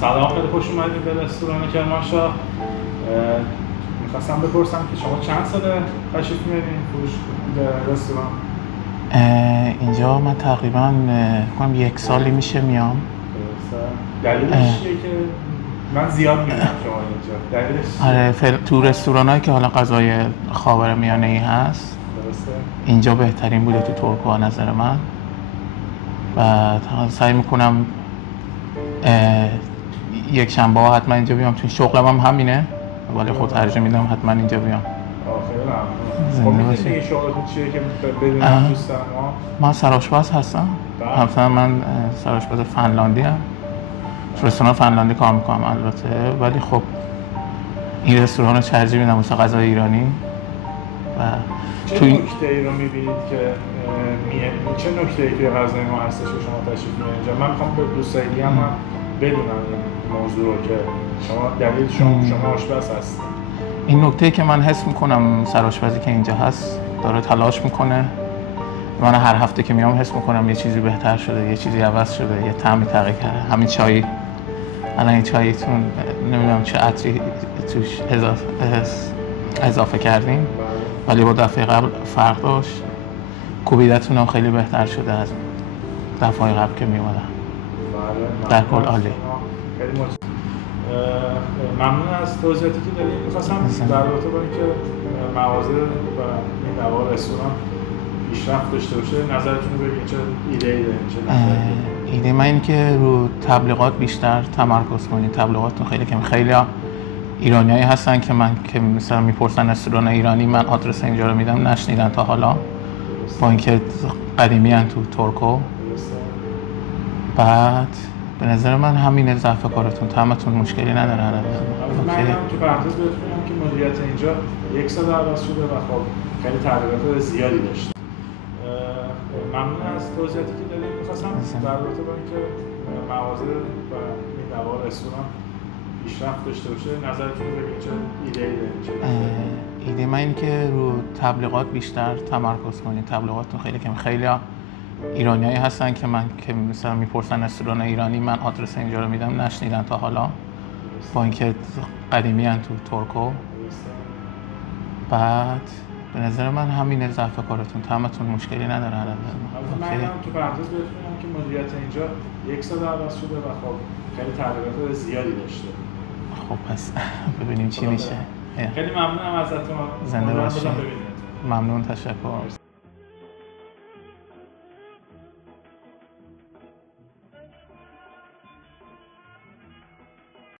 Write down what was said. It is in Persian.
سلام، خیلی خوش اومدید به رستوران کرمانشاه. میخواستم بپرسم که شما چند ساله تشریف میارین فروش به رستوران؟ اینجا من تقریبا کنم 1 سالی میشه میام. دلیلش چیه که من زیاد میبینم شما اینجا؟ دلیلش آره، تو رستورانایی که حالا غذای خاورمیانه‌ای هست درسته؟ اینجا بهترین بوده تو ترکو از نظر من و سعی میکنم یک شنبه ها حتما اینجا بیام، چون شغلم هم همینه ولی خود ترجیح میدم حتما اینجا بیام. خیلی ممنون. خب می‌دونی شغلتون چیه که بدونم دوستان ما؟ من سرآشپز هستم. مثلا من سرآشپز فنلاندی ام. رستوران فنلاندی کار میکنم البته، ولی خب این رستوران رو ترجیح میدم واسه غذای ایرانی. و چه نکته‌ای رو می‌بینید که چه نکته‌ای توی غذای ما هستش که شما تشریف میارید اینجا؟ من می‌خوام به دوستایی هم بدونم این موضوع رو که شما دلیل شما آشپز هستید. این نکته‌ای که من حس میکنم سرآشپزی که اینجا هست داره تلاش میکنه. من هر هفته که میام حس میکنم یه چیزی بهتر شده، یه چیزی عوض شده، یه طعمی تغییر کرده. همین چای، الان این چایتون نمیدونم چه عطری توش اضافه کردیم ولی با دفعه قبل فرق داشت. کوبیدتون هم خیلی بهتر شده از دفعه قبل که میومدم. در کل عالی. خیلی ممنون از توضیحاتی که دارید. می‌خواستم در رابطه با اینکه مغازه و این نوار رستوران پیشرفت داشته باشه نظرتون رو بگید. چه ایده‌ای دارید؟ ایده من این که رو تبلیغات بیشتر تمرکز کنید. تبلیغاتتون خیلی ایرانیایی هستن که مثلا میپرسن رستوران ایرانی، من آدرس اینجا رو میدم، نشنیدن تا حالا، با اینکه قدیمی ان تو ترکو. بعد به نظر من همین ضعف کارتون، طعمتون مشکلی نداره. من تو پرانتز بهتون میگم که مدیریت اینجا 1 سال عوض شده و خب خیلی تغییرات زیادی داشته. ممنون از توضیحاتی که دارید. می‌خواستم در رابطه با اینکه مغازه و این نوار رستوران پیشرفت داشته باشه نظرتون رو بگید. چه ایده‌ای دارید؟ ایده من این که رو تبلیغات بیشتر تمرکز کنید. تبلیغاتتون خیلی ایرانیایی هستن که مثلا میپرسن رستوران ایرانی، من آدرس اینجا رو میدم، نشنیدن تا حالا، با اینکه قدیمی ان تو ترکو. بعد به نظر من همین ضعف کارتون، طعمتون مشکلی نداره. من تو پرانتز بهتون میگم که مدیریت اینجا 1 سال عوض شده و خب خیلی تغییرات زیادی داشته. خب پس ببینیم چی میشه. خیلی ممنونم ازتون. زنده باشید. ممنون، تشکر.